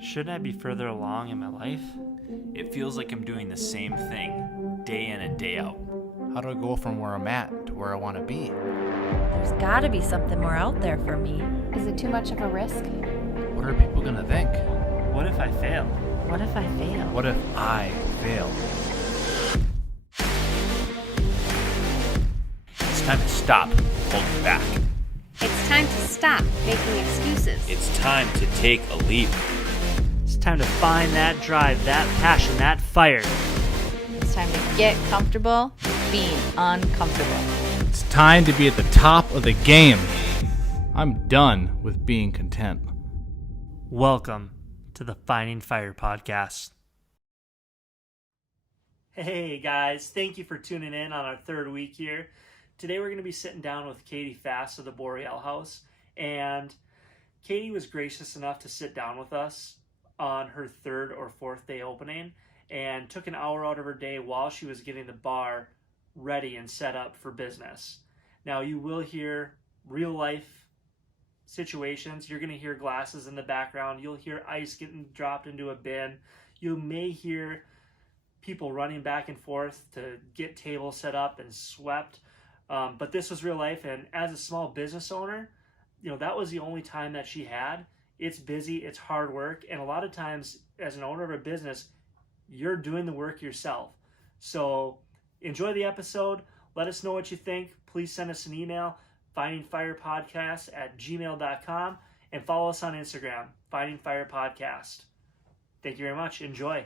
Shouldn't I be further along in my life? It feels like I'm doing the same thing, day in and day out. How do I go from where I'm at to where I want to be? There's gotta be something more out there for me. Is it too much of a risk? What are people gonna think? What if I fail? What if I fail? What if I fail? It's time to stop holding back. It's time to stop making excuses. It's time to take a leap. It's time to find that drive, that passion, that fire. It's time to get comfortable being uncomfortable. It's time to be at the top of the game. I'm done with being content. Welcome to the Finding Fire podcast. Hey guys, thank you for tuning in on our third week here. Today we're going to be sitting down with Katie Fast of the Boreal House, and Katie was gracious enough to sit down with us on her third or fourth day opening and took an hour out of her day while she was getting the bar ready and set up for business. Now you will hear real life situations. You're going to hear glasses in the background. You'll hear ice getting dropped into a bin. You may hear people running back and forth to get tables set up and swept. But this was real life, and as a small business owner, that was the only time that she had. It's busy, it's hard work, and a lot of times as an owner of a business, you're doing the work yourself. So enjoy the episode. Let us know what you think. Please send us an email, findingfirepodcast@gmail.com, and follow us on Instagram, Finding Fire Podcast. Thank you very much. Enjoy.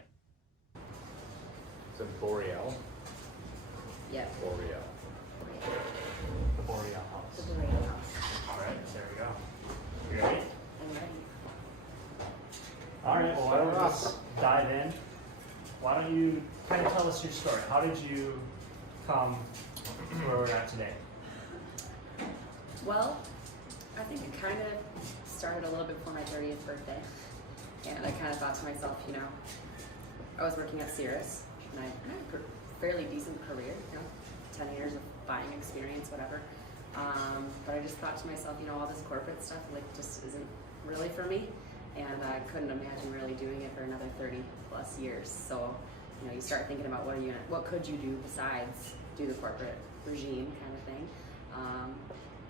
Is it Boreal? Yeah. Boreal. The Boreal House. The Boreal House. All right, there we go. You ready? I'm ready. All right, well, why don't we just dive in? Why don't you kind of tell us your story? How did you come to where we're at today? Well, I think it kind of started a little bit before my 30th birthday. And I kind of thought to myself, I was working at Cirrus, and I had a fairly decent career, 10 years of buying experience, whatever. But I just thought to myself, all this corporate stuff just isn't really for me. And I couldn't imagine really doing it for another 30 plus years. So, you start thinking about what could you do besides do the corporate regime kind of thing.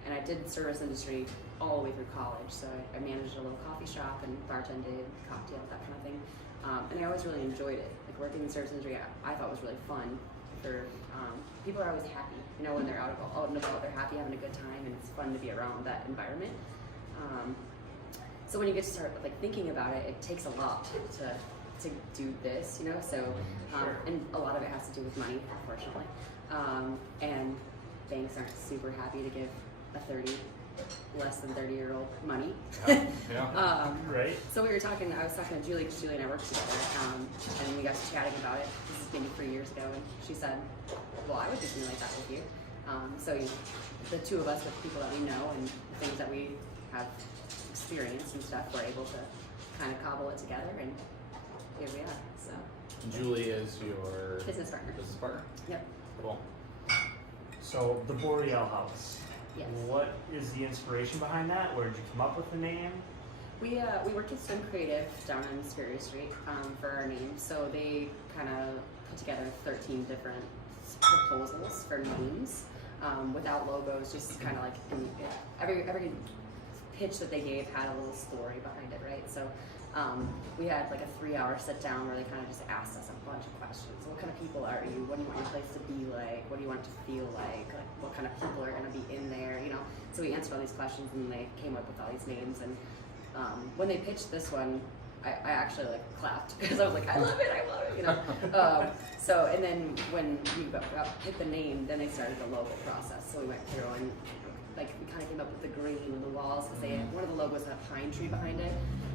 And I did service industry all the way through college. So I managed a little coffee shop and bartended, cocktails, that kind of thing. And I always really enjoyed it. Like working in the service industry, I thought was really fun. People are always happy, when they're out and about, they're happy, having a good time, and it's fun to be around that environment. So when you get to start thinking about it, it takes a lot to do this, So and a lot of it has to do with money, unfortunately. And banks aren't super happy to give a less than 30-year-old money. Right. So I was talking to Julie, because Julie and I worked together, and we got to chatting about it. This is maybe 3 years ago, and she said, well, I would do something like that with you. So the two of us, with people that we know and things that we have experienced and stuff, we're able to kind of cobble it together, and here we are. So Julie is your business partner. Business partner? Yep. Cool. So the Boreal House. Yes. What is the inspiration behind that? Where did you come up with the name? We worked with Swim Creative down on Superior Street for our name. So they kind of put together 13 different proposals for names without logos, just kind of every pitch that they gave had a little story behind it, right? So we had a 3-hour sit down where they kind of just asked us a bunch of questions. What kind of people are you? What do you want your place to be like? What do you want it to feel like? What kind of people are going to be in there? So we answered all these questions, and they came up with all these names. And when they pitched this one, I actually clapped, because I was like, I love it, So, and then when we hit the name, then they started the logo process. So we went through and we kind of came up with the green and the walls, because one of the logos had a pine tree behind it.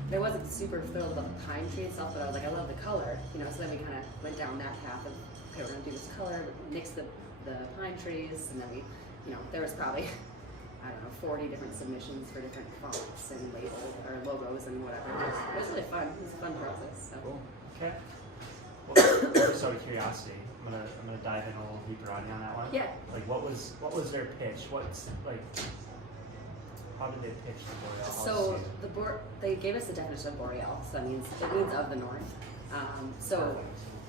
And I wasn't super thrilled about the pine tree itself, but I was like, I love the color, So then we kind of went down that path of, okay, we're gonna do this color, mix the pine trees, and then we, there was probably 40 different submissions for different fonts and labels or logos and whatever. It was really fun. It was a fun process. So. Cool. Okay. Well, just out of curiosity, I'm gonna dive in a little deeper on that one. Yeah. What was their pitch? What's How did they pitch the Boreal house? So they gave us the definition of Boreal, so that means it means of the north.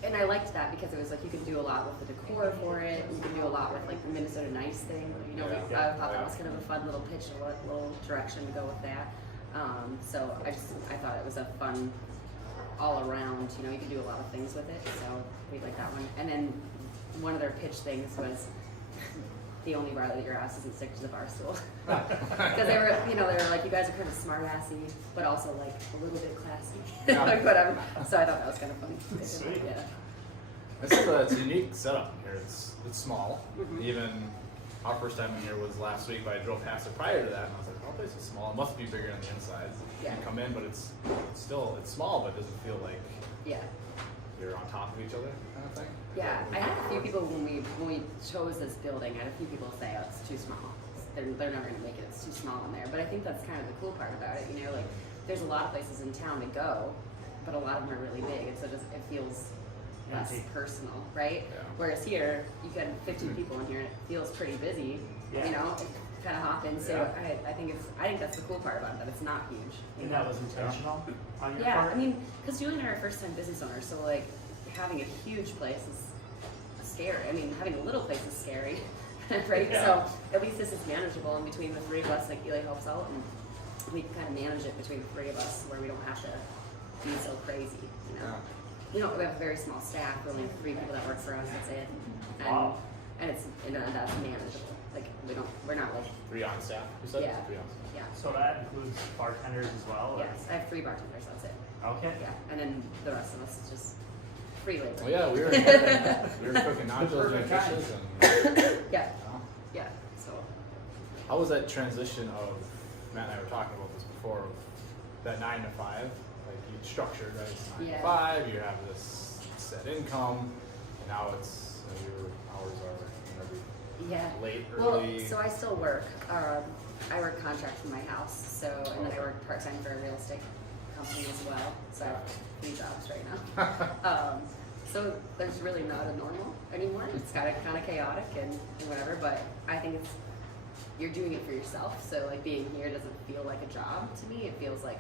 And I liked that because it was like you can do a lot with the decor for it. You can do a lot with like the Minnesota Nice thing. You know, I thought that was kind of a fun little pitch, a little direction to go with that. So I thought it was a fun all around. You know, you can do a lot of things with it. So we like that one. And then one of their pitch things was the only bar that your ass isn't stick to the bar stool. Because they were like, you guys are kind of smart assy, but also like a little bit classy, like whatever. So I thought that was kind of funny. Sweet. Yeah. It's a unique setup in here. It's small. Mm-hmm. Even our first time in here was last week, but I drove past it prior to that, and I was like, "Oh, this is small. It must be bigger on the inside." Yeah. You come in, but it's small, but it doesn't feel like Yeah. you're on top of each other, kind of thing. Yeah, I had a few people when we chose this building. I had a few people say, "Oh, it's too small. They're never going to make it. It's too small in there." But I think that's kind of the cool part about it. You know, like there's a lot of places in town to go, but a lot of them are really big, and so it feels less personal, right? Yeah. Whereas here, you get 15 people in here, and it feels pretty busy. Yeah. You know, kind of hopping. So Yeah. I think that's the cool part about it, that it's not huge. And that was intentional on your Yeah, part? I mean, because Julie and I are first-time business owners, so like having a huge place is scary. I mean, having a little place is scary, right? Yeah. So at least this is manageable, and between the three of us, like Eli helps out, and we can kind of manage it between the three of us, where we don't have to be so crazy, you know. Yeah. You know, we have a very small staff. We only have 3 people that work for us. That's it. And, Wow. and that's manageable. Like we're not like 3 on staff. You said Yeah. 3 on staff. yeah. So that includes bartenders as well? or- Yes, I have 3 bartenders. That's it. Okay. Yeah, and then the rest of us is just free labor. Well, yeah, we were cooking nachos and perfect fishes, and Yeah, oh. yeah. So How was that transition of Matt and I were talking about this before, of that 9 to 5, like you structured, right? It's 9 to Yeah. 5. You have this set income, and now it's your hours are whenever yeah. late, Well, early. so I still work. I work contract from my house. So and then I work part time for a real estate company as well. So I have 3 jobs right now. So there's really not a normal anymore. It's kind of chaotic and whatever. But I think you're doing it for yourself. So like being here doesn't feel like a job to me. It feels like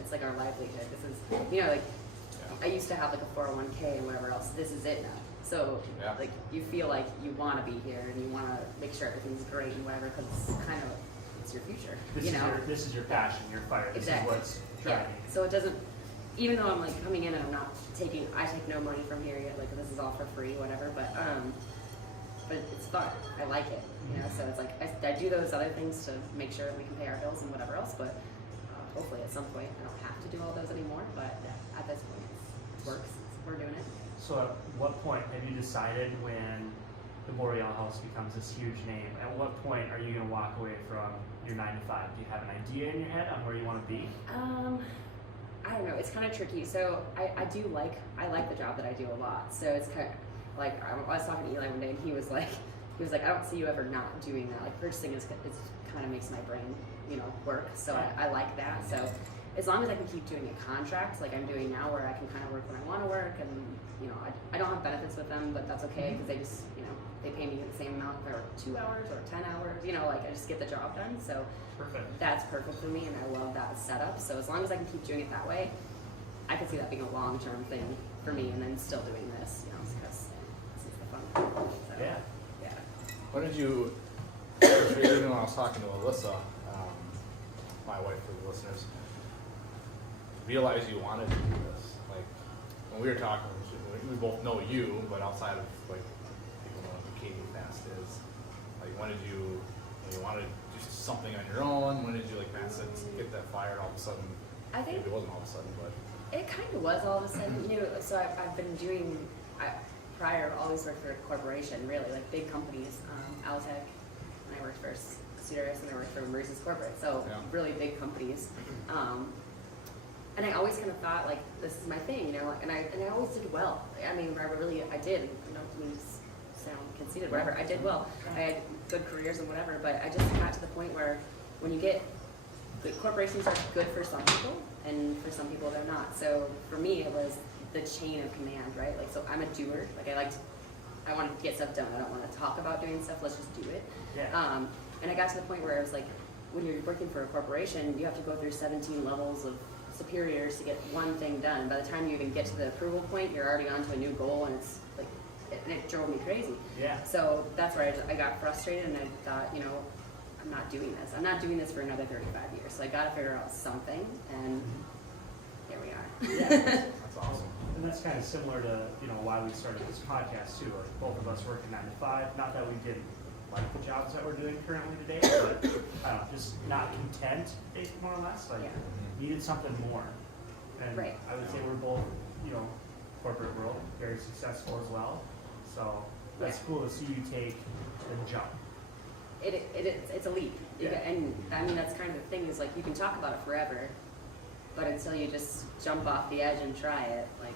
it's like our livelihood. This is like I used to have like a 401k and whatever else. This is it now. So Yeah. like you feel like you want to be here and you want to make sure everything's great and whatever because it's your future. This is your passion, your fire. This Exactly. is what's Yeah. driving. So it doesn't. Even though I'm like coming in and I take no money from here yet. Like this is all for free, whatever. But it's fun. I like it. So it's like I do those other things to make sure we can pay our bills and whatever else. But hopefully at some point I don't have to do all those anymore. But at this point it works. We're doing it. So at what point have you decided when the Boreal House becomes this huge name? At what point are you going to walk away from your 9 to 5? Do you have an idea in your head on where you want to be? I don't know. It's kind of tricky. So I like the job that I do a lot. So it's kind of like I was talking to Eli one day, and he was like, I don't see you ever not doing that. Like purchasing is kind of makes my brain work. So I like that. So as long as I can keep doing a contract like I'm doing now, where I can kind of work when I want to work, and I don't have benefits with them, but that's okay because they just they pay me the same amount if I work 2 hours or 10 hours. Like I just get the job done. So. Perfect. That's perfect for me, and I love that setup. So as long as I can keep doing it that way, I can see that being a long-term thing for me, and then still doing this, because this is the fun part. So, Yeah. Yeah. When did you, even when I was talking to Alyssa, my wife for the listeners, realize you wanted to do this? Like, when we were talking, we both know you, but outside of, like, people know who Katie Fast is, like, when did you wanted to do something on your own? When did you, like Matt said, get that fire all of a sudden? I think Maybe it wasn't all of a sudden, but. it kind of was all of a sudden, so I've been doing, prior, always worked for a corporation, really, like big companies, Altec, and I worked for Cedars, and I worked for Maurice's Corporate, so Yeah. really big companies. And I always kind of thought, like, this is my thing, and I always did well. I mean, I did, I mean, sound conceited, whatever, I did well. I had good careers and whatever, but I just got to the point where when you get, the corporations are good for some people, and for some people they're not. So for me, it was the chain of command, right? Like, so I'm a doer. Like, I want to get stuff done. I don't want to talk about doing stuff. Let's just do it. Yeah. And I got to the point where I was like, when you're working for a corporation, you have to go through 17 levels of superiors to get one thing done. By the time you even get to the approval point, you're already on to a new goal, and it's like, it drove me crazy. Yeah. So that's where I got frustrated, and I thought, you know, I'm not doing this. I'm not doing this for another 35 years. So I got to figure out something, and here we are. Yeah. That's awesome. And that's kind of similar to, you know, why we started this podcast too. Like both of us working 9 to 5. Not that we didn't like the jobs that we're doing currently today, but I don't know, just not content, more or less. Like needed something more. And Right. I would say we're both, you know, corporate world, very successful as well. So that's Yeah. cool to see you take the jump. It's a leap. Yeah. And I mean, that's kind of the thing is like, you can talk about it forever, but until you just jump off the edge and try it, like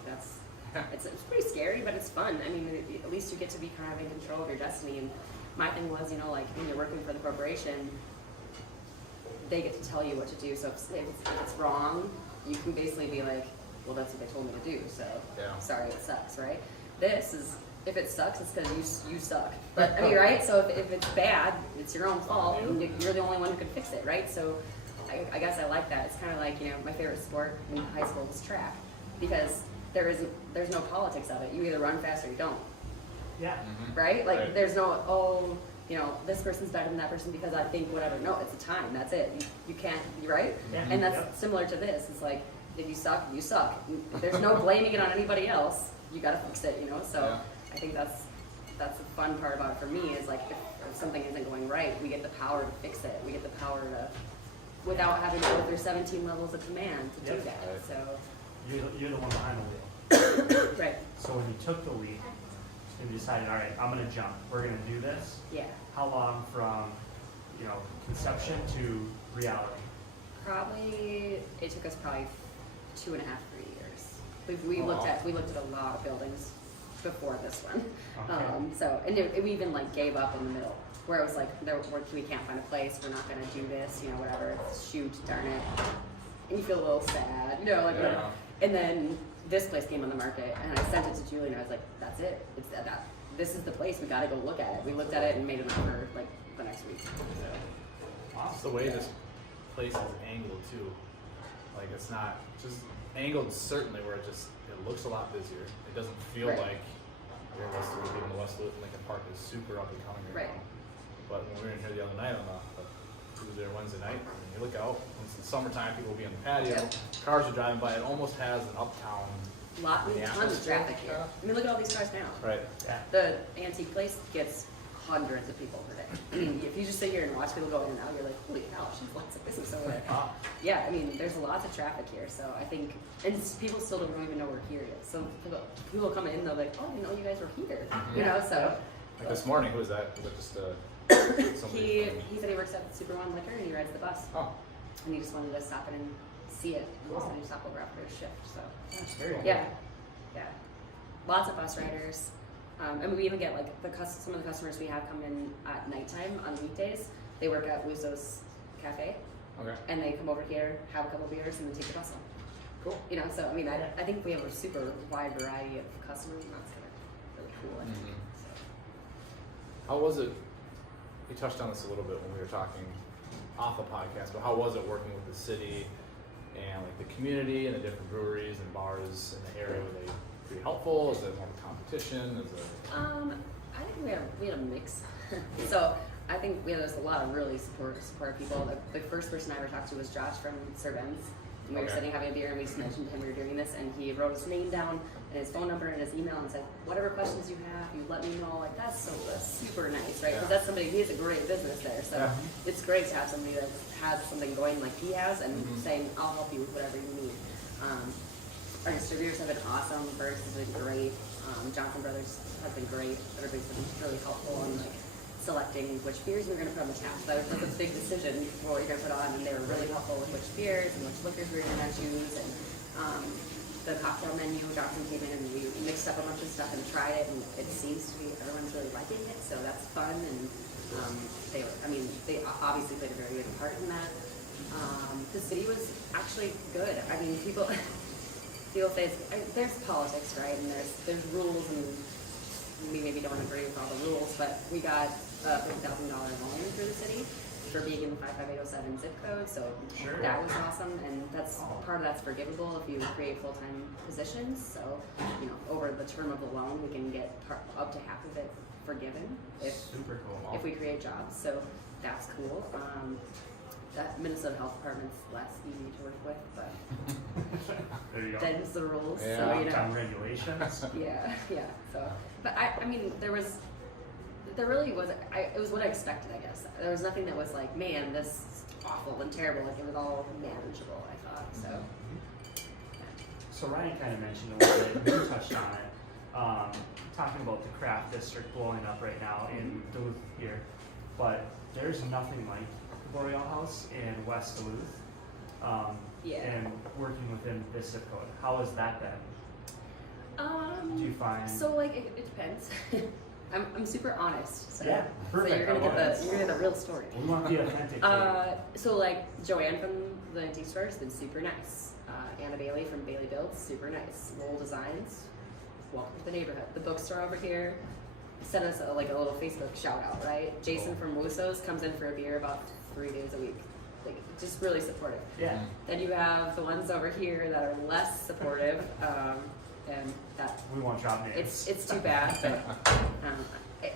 it's pretty scary, but it's fun. I mean, at least you get to be kind of in control of your destiny. And my thing was, you know, like when you're working for the corporation, they get to tell you what to do. So if it's wrong, you can basically be like, well, that's what they told me to do. So sorry, it sucks, right? This is, if it sucks, it's because you suck. But I mean, right? So if it's bad, it's your own fault, and you're the only one who can fix it, right? So I guess I like that. It's kind of like, you know, my favorite sport in high school was track, because there's no politics of it. You either run fast or you don't, Yeah. right? Like Right. there's no, oh, you know, this person's better than that person because I think whatever. No, it's a time. That's it. You can't, right? Yeah. And that's Yep. similar to this. It's like, if you suck, you suck. There's no blaming it on anybody else. You gotta fix it, you know? So Yeah. I think that's the fun part about it for me is like, if something isn't going right, we get the power to fix it. We get the power to, without having to go through 17 levels of command to do Yep. that. Right. So, You're the one behind the wheel. right, So when you took the leap and you decided, all right, I'm gonna jump, we're gonna do this. yeah. How long from, you know, conception to reality? Probably, it took us probably 2.5, 3 years. We Oh, looked wow. at a lot of buildings before this one. Okay. So, and we even like gave up in the middle, where it was like, we can't find a place, we're not gonna do this, you know, whatever, shoot, darn it. And you feel a little sad, you know, like, Yeah. and then this place came on the market, and I sent it to Julie, and I was like, that's it, it's that, this is the place, we gotta go look at it. We looked at it and made an offer like the next week, so. It's the way this place is angled too. Like it's not just angled certainly where it looks a lot busier. It doesn't feel Right. like you're West Louis, even the West Louis Lincoln Park is super up and coming right Right. now. But when we were in here the other night on the Tuesday or Wednesday night, and you look out, when it's the summertime, people will be on the patio, Yep. cars are driving by, it almost has an uptown. I mean, Yeah. tons of traffic here. I mean, look at all these cars now. Right. Yeah. The antique place gets hundreds of people per day. I mean, if you just sit here and watch people go in and out, you're like, holy cow, she's lots of business over there. Wow. Yeah, I mean, there's lots of traffic here, so I think, and people still don't even know we're here yet. So people come in, they're like, oh, I didn't know you guys were here, you know, so. Like this morning, who was that? Was it just somebody? He said he works at Super One Liquor and he rides the bus. Oh, And he just wanted to stop in and see it. And he said he'd stop over after his shift, so. That's very cool. Yeah, yeah. Lots of bus riders. And we even get like some of the customers we have come in at nighttime on weekdays. They work at Luso's Cafe, okay. and they come over here, have a couple beers, and then take the bus home. Cool. You know, so I mean, I think we have a super wide variety of customers, and that's kind of really cool. I think. Mhm. So. How was it? We touched on this a little bit when we were talking off the podcast, but how was it working with the city and like the community and the different breweries and bars in the area? Were they pretty helpful? Is it more of a competition? Is it? I think we had a mix. So I think there's a lot of really supportive people. The first person I ever talked to was Josh from Sir Ben's. And we were Okay. sitting having a beer, and we just mentioned to him we were doing this, and he wrote his name down and his phone number and his email and said, whatever questions you have, you let me know. Like that's super nice, right? Because Yeah. that's somebody, he has a great business there, so Yeah. it's great to have somebody that has something going like he has and Mhm. saying, I'll help you with whatever you need. Our distributors have been awesome. Burst has been great. Johnson Brothers has been great. Everybody's been really helpful in like selecting which beers we were going to put on the tap. That was a big decision for what you're going to put on, and they were really helpful with which beers and which liquors we were going to choose. And the cocktail menu, Johnson came in and we mixed up a bunch of stuff and tried it, and it seems to be everyone's really liking it. So that's fun, and they obviously played a very big part in that. The city was actually good. I mean, people say there's politics, right? And there's rules, and we maybe don't agree with all the rules, but we got a $50,000 loan through the city, for being in the 55807 zip code, so Sure. that was awesome, and that's part of that's forgivable if you create full-time positions. So, you know, over the term of the loan, we can get up to half of it forgiven if Super cool. if we create jobs. So that's cool. That Minnesota Health Department's less easy to work with, but There you go. that's the rules. Yeah. So, you know. Town regulations. Yeah. So, but I mean, there really was, it was what I expected, I guess. There was nothing that was like, man, this is awful and terrible. Like, it was all manageable, I thought. So, So Ryan kind of mentioned a little bit, you touched on it, talking about the craft district blowing up right now in Duluth here, but there's nothing like the Boreal House in West Duluth, Yeah. and working within this zip code. How has that been? Do you find? So like, it depends. I'm super honest. So, Yeah, so perfect. you're gonna I get love you're gonna get the real story. We want the authentic. Katie. So like Joanne from the antique store has been super nice. Anna Bailey from Bailey Builds, super nice. Lowell Designs, welcome to the neighborhood. The bookstore over here sent us a little Facebook shout out, right? Jason from Wusso's comes in for a beer about 3 days a week. Like, just really supportive. Yeah. Then you have the ones over here that are less supportive, and that We won't drop names. it's too bad, but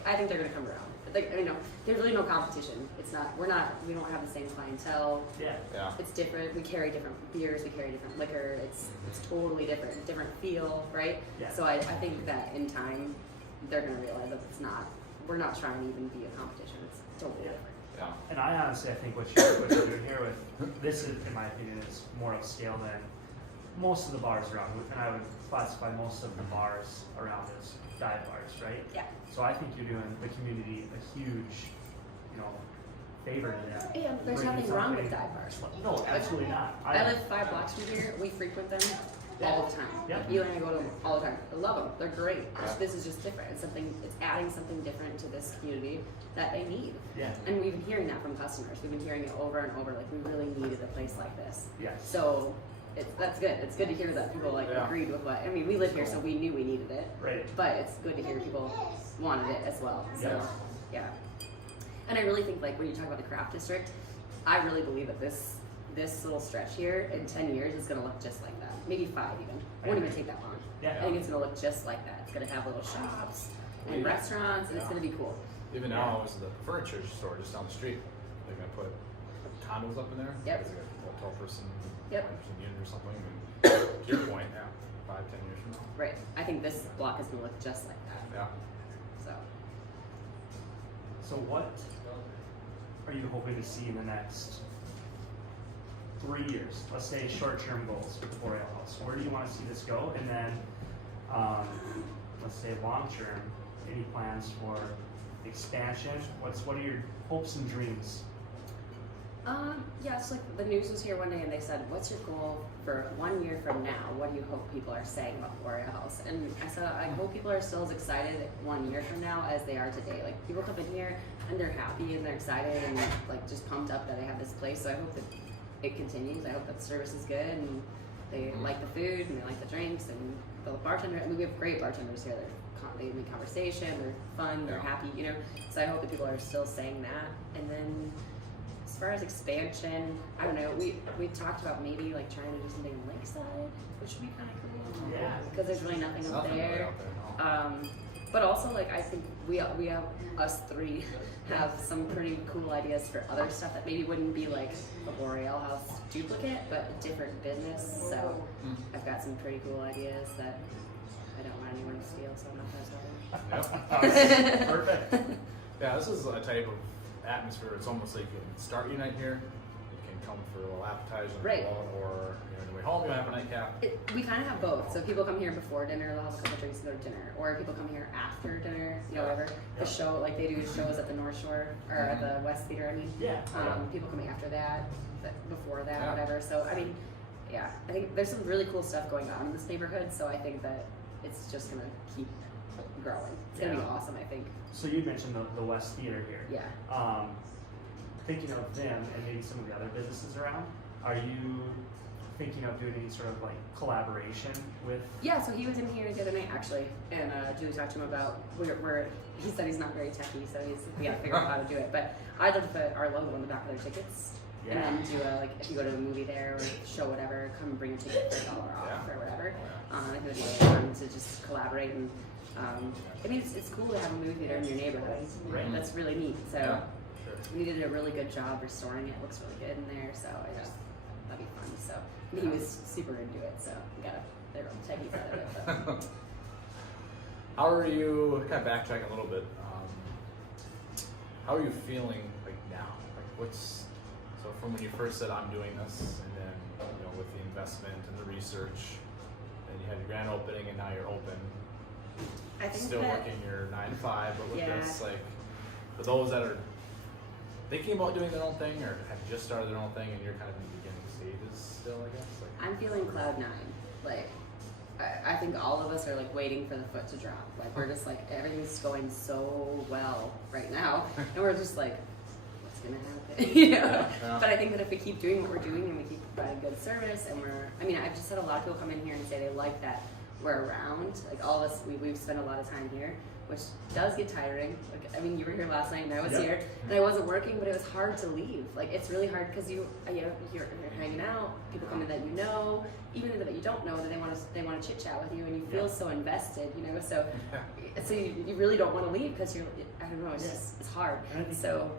I think they're gonna come around. Like, you know, there's really no competition. It's not. We don't have the same clientele. Yeah. Yeah. It's different. We carry different beers. We carry different liquor. It's totally different feel, right? Yeah. So I think that in time they're gonna realize that it's not. We're not trying to even be a competition. It's totally Yeah. different. Yeah. And I honestly, I think what you're doing here with this, is, in my opinion, is more upscale than most of the bars around. And I would classify most of the bars around as dive bars, right? Yeah. So I think you're doing the community a huge, favor to them. And there's Bringing nothing wrong with something- dive bars. No, absolutely not. I live 5 blocks from here. We frequent them all the time. Yeah. Eli and I go to them all the time. I love them. They're great. Yeah. This is just different. It's adding something different to this community that they need. Yeah. And we've been hearing that from customers. We've been hearing it over and over. Like, we really needed a place like this. Yes. So that's good. It's good to hear that people Yeah. agreed with what. I mean, we live here, so we knew we needed it. Right. But it's good to hear people wanted it as well. So, Yes. yeah. And I really think, like, when you talk about the craft district, I really believe that this little stretch here in 10 years is going to look just like that. Maybe 5 even. It won't even take that long. Yeah. I think it's going to look just like that. It's going to have little shops and Yeah. restaurants, and it's Yeah. going to be cool. Even now, it was the furniture store just down the street. They're gonna put condos up in there. Yep. It's like a 12-person, Yep. 5-person unit or something. And to your point, yeah, 5-10 years from now. Right. I think this block is going to look just like that. Yeah. So, So what are you hoping to see in the next 3 years? Let's say short-term goals for the Boreal House. Where do you want to see this go? And then, let's say long-term, any plans for expansion? What are your hopes and dreams? yeah, it's like the news was here one day and they said, what's your goal for 1 year from now? What do you hope people are saying about the Boreal House? And I said, I hope people are still as excited 1 year from now as they are today. Like, people come in here and they're happy and they're excited and like just pumped up that they have this place. So I hope that it continues. I hope that the service is good and they like the food and they like the drinks and the bartender. I mean, we have great bartenders here. They make conversation, they're fun, they're happy, you know. So I hope that people are still saying that. And then as far as expansion, I don't know. We talked about maybe like trying to do something on Lakeside, which would be kind of cool. Yeah. Because there's really nothing up Nothing really there. out there, no. But also, like, I think we have us three have some pretty cool ideas for other stuff that maybe wouldn't be like a Boreal House duplicate, but a different business. So I've got some pretty cool ideas that I don't want anyone to steal, so I'm not gonna Yep. Perfect. Yeah, this is a type of atmosphere. It's almost like you can start your night here. You can come for a little appetizer, Right. or on the way home you have a nightcap. We kind of have both. So people come here before dinner, they'll have a couple drinks and go to dinner, or people come here after dinner, you know, whatever. The show, like they do shows at the North Shore or at the West Theater. I mean, Yeah. people coming after that, before that, Yeah. whatever. So I mean, yeah, I think there's some really cool stuff going on in this neighborhood. So I think that it's just gonna keep growing. It's gonna be Yeah. awesome. I think. So you mentioned the West Theater here. Yeah. Thinking of them and maybe some of the other businesses around, are you thinking of doing any sort of like collaboration with? Yeah, so he was in here the other night actually, and Julie talked to him about where he said he's not very techy, so we got to figure out how to do it. But I'd love to put our logo on the back of their tickets, and then do a, like, if you go to a movie there or show whatever, come bring a ticket for $1 off or whatever. I think it would be really fun to just collaborate and. I mean, it's cool to have a movie theater in your neighborhood. Right. That's really neat. So we did a really good job restoring it. It looks really good in there. So that'd be fun. So he was super into it. So we got their own techie side of it. But. How are you? Kind of backtracking a little bit. How are you feeling like now? Like what's so from when you first said I'm doing this, and then with the investment and the research, and you had your grand opening, and now you're open. I think still working your 9 to 5, but with this, like, for those that are thinking about doing their own thing or have just started their own thing and you're kind of in the beginning stages still, I guess? Like, I'm feeling cloud 9. Like, I think all of us are like waiting for the foot to drop. Like, we're just like, everything's going so well right now. And we're just like, what's going to happen? But I think that if we keep doing what we're doing and we keep providing good service and I've just had a lot of people come in here and say they like that we're around, like all of us, we've spent a lot of time here, which does get tiring. Like, I mean, you were here last night and I was here, and I wasn't working, but it was hard to leave. Like, it's really hard because you're hanging out, people come in that you know, even that you don't know, that they want to chit chat with you, and you feel so invested, so you really don't want to leave because I don't know, it's hard. So.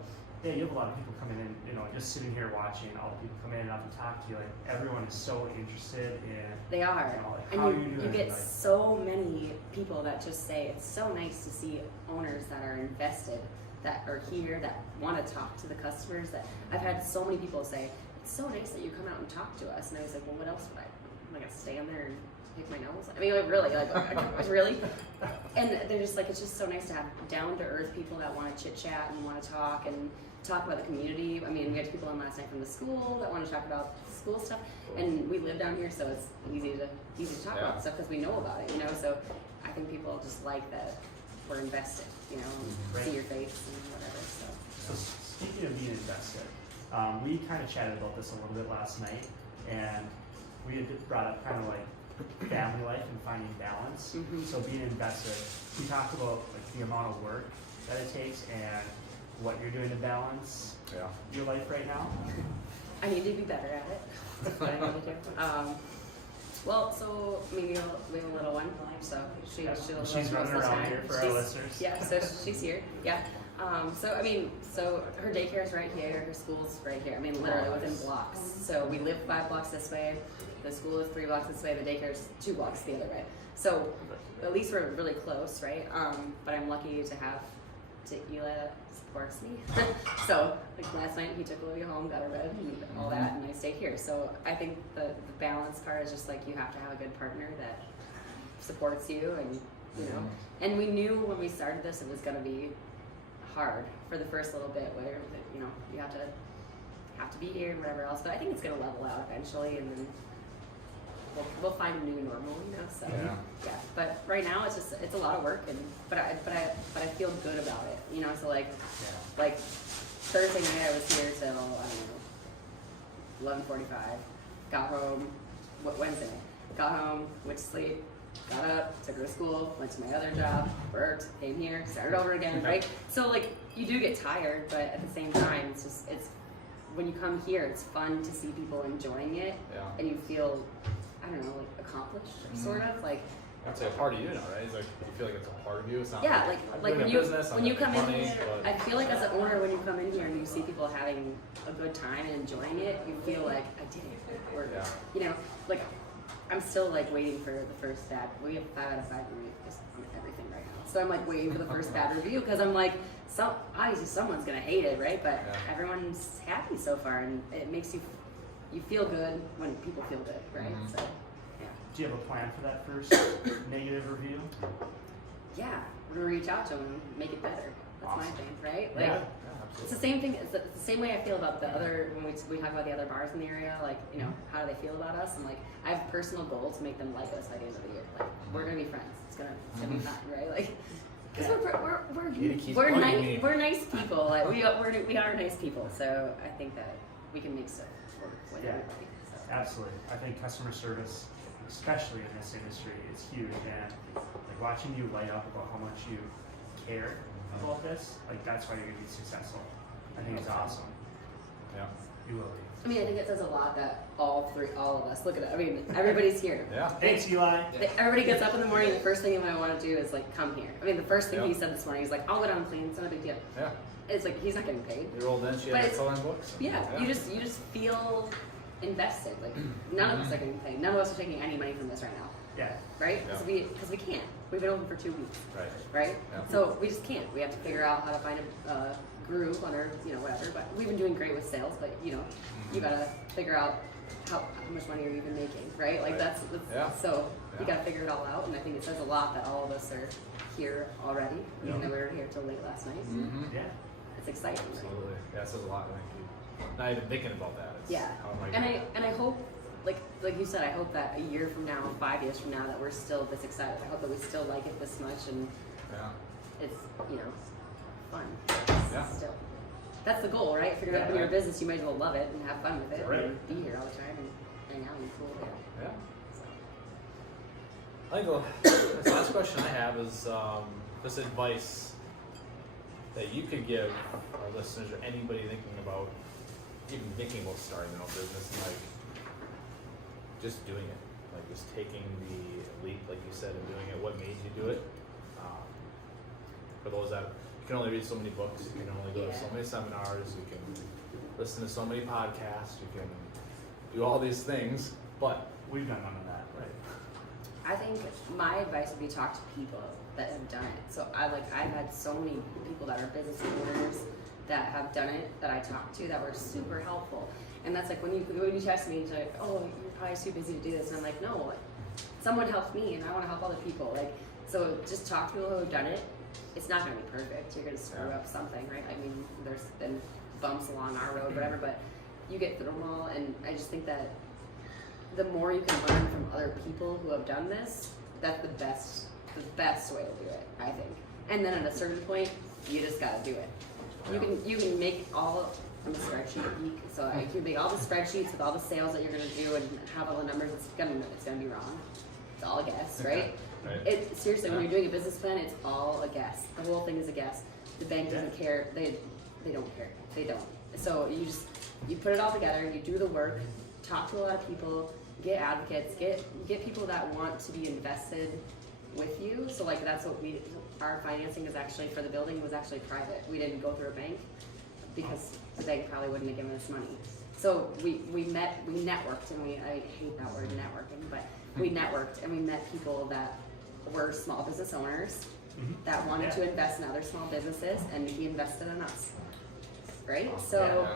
Yeah, you have a lot of people coming in, just sitting here watching all the people come in and have to talk to you. Like, everyone is so interested in. They are. Like, how and you get so many people that just say it's so nice to see owners that are invested, that are here, that want to talk to the customers. That I've had so many people say, it's so nice that you come out and talk to us. And I was like, well, what else would I? Am I gonna stand there and pick my nose? I mean, like, really, really? And they're just like, it's just so nice to have down to earth people that want to chit chat and want to talk about the community. I mean, we had people in last night from the school that want to talk about school stuff, and we live down here, so it's easy to talk about stuff because we know about it, So I think people just like that we're invested, see your face and whatever. So speaking of being invested, we kind of chatted about this a little bit last night, and we had brought up kind of like family life and finding balance. So being invested, we talked about like the amount of work that it takes and what you're doing to balance your life right now. I need to be better at it. That's what I need to do. Well, so we have a little one, so she's running around here for our listeners. Yeah, so she's here. Yeah. So her daycare is right here, her school's right here. I mean, literally within blocks. So we live 5 blocks this way. The school is 3 blocks this way. The daycare is 2 blocks the other way. So at least we're really close, right? But I'm lucky to have Eli supports me. So like last night he took Olivia home, got her bed and all that, and I stayed here. So I think the balance part is just like you have to have a good partner that supports you, and and we knew when we started this it was going to be hard for the first little bit where you have to be here and whatever else, but I think it's going to level out eventually, and then we'll find a new normal, So yeah. But right now it's a lot of work, but I feel good about it, So like Thursday night I was here till I don't know 11:45. Got home. Wednesday night. Got home, went to sleep. Got up, took her to school, went to my other job, worked, came here, started over again, right? So like you do get tired, but at the same time, it's when you come here, it's fun to see people enjoying it, and you feel, I don't know, like accomplished, sort of like. I'd say a part of you now, right? It's like you feel like it's a part of you. It's not like when you come in here, I feel like as an owner, when you come in here and you see people having a good time and enjoying it, you feel like I did it. Or, like I'm still like waiting for the first bad. We have 5 out of 5 reviews on everything right now, so I'm like waiting for the first bad review because I'm like, obviously someone's gonna hate it, right? But everyone's happy so far, and it makes you feel good when people feel good, right? So. Do you have a plan for that first negative review? Yeah, we're gonna reach out to them and make it better. That's my thing, right? Like, absolutely. It's the same thing. It's the same way I feel about the other when we talk about the other bars in the area. Like, how do they feel about us? And like, I have a personal goal to make them like us by the end of the year. Like, we're gonna be friends. It's gonna be fun, right? Like, because we're nice people. Like we are nice people. So I think that we can make stuff work with everybody. So. Absolutely. I think customer service, especially in this industry, is huge. And like watching you light up about how much you care about this, like that's why you're gonna be successful. I think it's awesome. Yeah. You will be. I mean, I think it says a lot that all of us, look at it. I mean, everybody's here. Yeah. Thanks, Eli. Everybody gets up in the morning, the first thing you might want to do is like come here. I mean, the first thing Yeah. he said this morning, he's like, I'll go down and clean, it's not a big deal. Yeah. It's like, he's not getting paid. You rolled in, she But had it's- coloring books. Yeah, you just feel invested. Like none of us are getting paid. None of us are taking any money from this right now, Yeah. right? Yeah. Because we can't. We've been open for 2 weeks, Right. right? Yeah. So we just can't. We have to figure out how to find a groove on our, whatever. But we've been doing great with sales. But you gotta figure out how much money are you even making, right? Like Right. that's Yeah. so you Yeah. gotta figure it all out. And I think it says a lot that all of us are here already, even though we were here till late last night. Mm-hmm. Yeah. It's exciting. Right? Absolutely. Yeah, it says a lot. Like, not even thinking about that. It's, Yeah, how am I and gonna- I hope, like you said, I hope that a year from now, 5 years from now, that we're still this excited. I hope that we still like it this much, and Yeah. it's fun. Yeah. Still, that's the goal, right? If you're gonna open your business, you might as well love it and have fun with it, Right. and be here all the time and hang out and be cool. Yeah. I think the last question I have is this advice that you could give our listeners or anybody thinking about, even thinking about starting their own business and like just doing it, like just taking the leap, like you said, and doing it. What made you do it? For those that you can only read so many books, you can only go to so many seminars, you can listen to so many podcasts, you can do all these things, but We've done none of that, right? I think my advice would be talk to people that have done it. So I've had so many people that are business owners that have done it that I talked to that were super helpful. And that's like when you text me, it's like, oh, you're probably too busy to do this. And I'm like, no, someone helped me and I want to help other people. Like, so just talk to people who have done it. It's not going to be perfect. You're going to screw up something, right? I mean, there's been bumps along our road, whatever, but you get through them all. And I just think that the more you can learn from other people who have done this, that's the best way to do it, I think. And then at a certain point, you just got to do it. You can make all from a spreadsheet. So you can make all the spreadsheets with all the sales that you're going to do and have all the numbers. It's gonna be wrong. It's all a guess, right? Right. It seriously, when you're doing a business plan, it's all a guess. The whole thing is a guess. The bank doesn't care. They don't care. They don't. So you put it all together. You do the work. Talk to a lot of people. Get advocates. Get people that want to be invested with you. So like that's what our financing is actually for the building was actually private. We didn't go through a bank because the bank probably wouldn't have given us money. So we networked, and I hate that word networking, but we networked and we met people that were small business owners that wanted to invest in other small businesses, and he invested in us. Right? So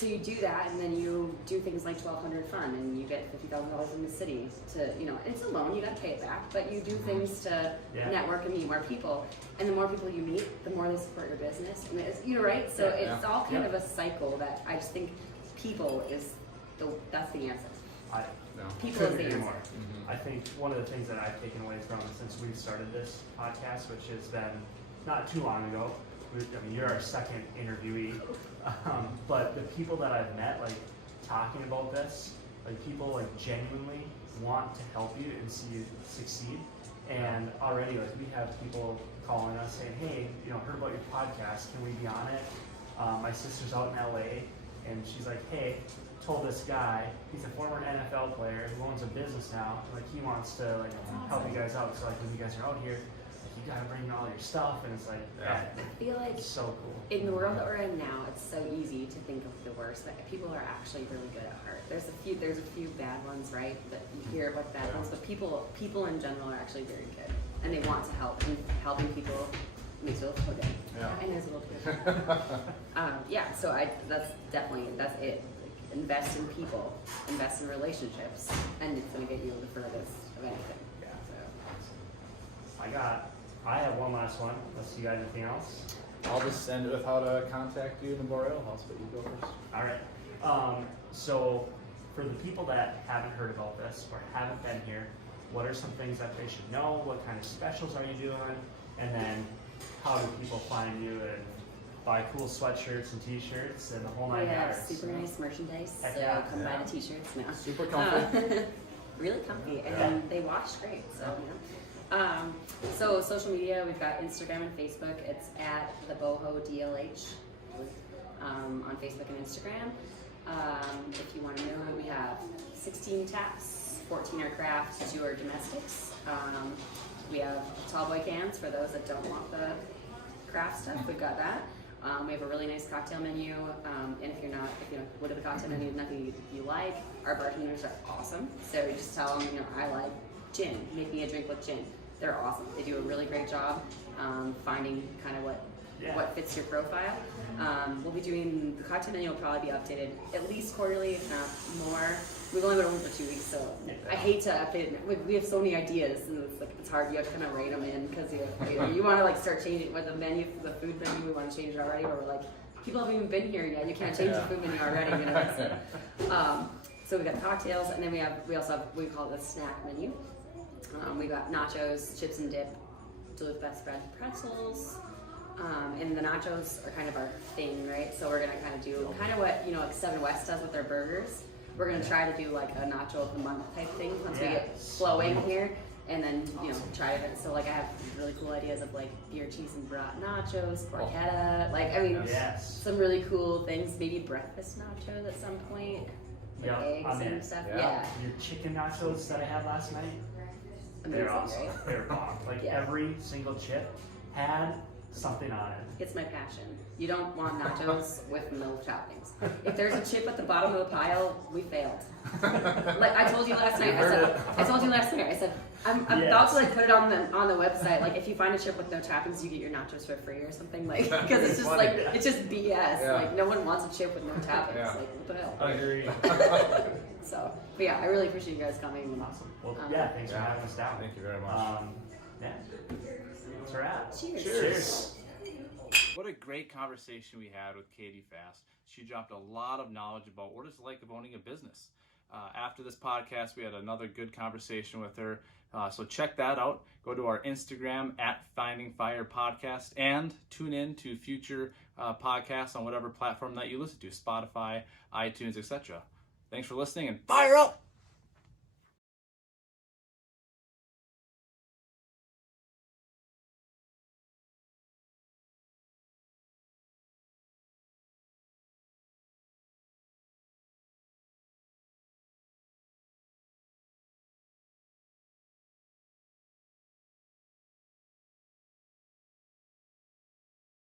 you do that, and then you do things like 1200 fund, and you get $50,000 from the city to, it's a loan, you got to pay it back, but you do things to network and meet more people, and the more people you meet, the more they support your business, and it's, right? So it's all kind of a cycle that I just think people that's the answer. People is the Couldn't agree answer. more. I think one of the things that I've taken away from since we started this podcast, which has been not too long ago, you're our second interviewee, but the people that I've met, like talking about this, like people like genuinely want to help you and see you succeed. And already, like we have people calling us saying, "Hey, heard about your podcast. Can we be on it?" My sister's out in LA, and she's like, "Hey, told this guy, he's a former NFL player who owns a business now. Like he wants to help you guys out. So like when you guys are out here, you gotta bring all your stuff." And it's like, I feel like it's so cool. in the world that we're in now, it's so easy to think of the worst, but people are actually really good at heart. There's a few bad ones, right? That you hear about bad ones, but people in general are actually very good, and they want to help. And helping people makes you feel good. And there's a little bit. So that's it. Like, invest in people, invest in relationships, and it's gonna get you the furthest of anything. Yeah. So. I have one last one. Unless you got anything else. I'll just end it with how to contact you in the Boreal House, but you go first. All right. So for the people that haven't heard about this or haven't been here, what are some things that they should know? What kind of specials are you doing? And then how do people find you and buy cool sweatshirts and t-shirts and the whole We nine have yards. super nice merchandise, Heck so yeah. come buy Yeah. the t-shirts now. Super comfy. Really comfy, and Yeah. they wash great, so so social media, we've got Instagram and Facebook. It's at the Boho DLH on Facebook and Instagram. If you want to know, we have 16 taps, 14 are craft, 2 are domestics. We have tall boy cans for those that don't want the craft stuff. We've got that. We have a really nice cocktail menu, and if you know, what are the cocktail menu, nothing you like, our bartenders are awesome. So you just tell them, I like gin, make me a drink with gin. They're awesome. They do a really great job finding kind of what fits your profile. We'll be doing, the cocktail menu will probably be updated at least quarterly, if not more. We've only been open for 2 weeks, so I hate to update it. We have so many ideas, and it's hard. You have to kind of write them in because you want to start changing with the menu, the food menu. We want to change it already, or we're like, people haven't even been here yet. You can't change the food menu already. So we got cocktails, and then we also have, we call it the snack menu. We got nachos, chips and dip, Duluth Best Bread pretzels. And the nachos are kind of our thing, right? So we're gonna kind of do what like Seven West does with their burgers. We're gonna try to do like a nacho of the month type thing once we get flowing here, and then try it. So I have really cool ideas of beer, cheese, and brat nachos, porchetta, some really cool things. Maybe breakfast nachos at some point, eggs and stuff. Yeah. Your chicken nachos that I had last night, they're awesome. Right? They're bomb. Every single chip had something on it. It's my passion. You don't want nachos with no toppings. If there's a chip at the bottom of the pile, we failed. I told you last night. I said I'm about to put it on the website. If you find a chip with no toppings, you get your nachos for free or something. Because it's just it's just BS. Yeah. No one wants a chip with no toppings. Yeah. What the hell? I agree. So, but yeah, I really appreciate you guys coming. Awesome. Well, thanks for having us down. Thank you very much. That's where we're at. Cheers. Cheers. What a great conversation we had with Katie Fast. She dropped a lot of knowledge about what it's like of owning a business. After this podcast, we had another good conversation with her. So check that out. Go to our Instagram at Finding Fire Podcast and tune in to future podcasts on whatever platform that you listen to, Spotify, iTunes, etc. Thanks for listening and fire up!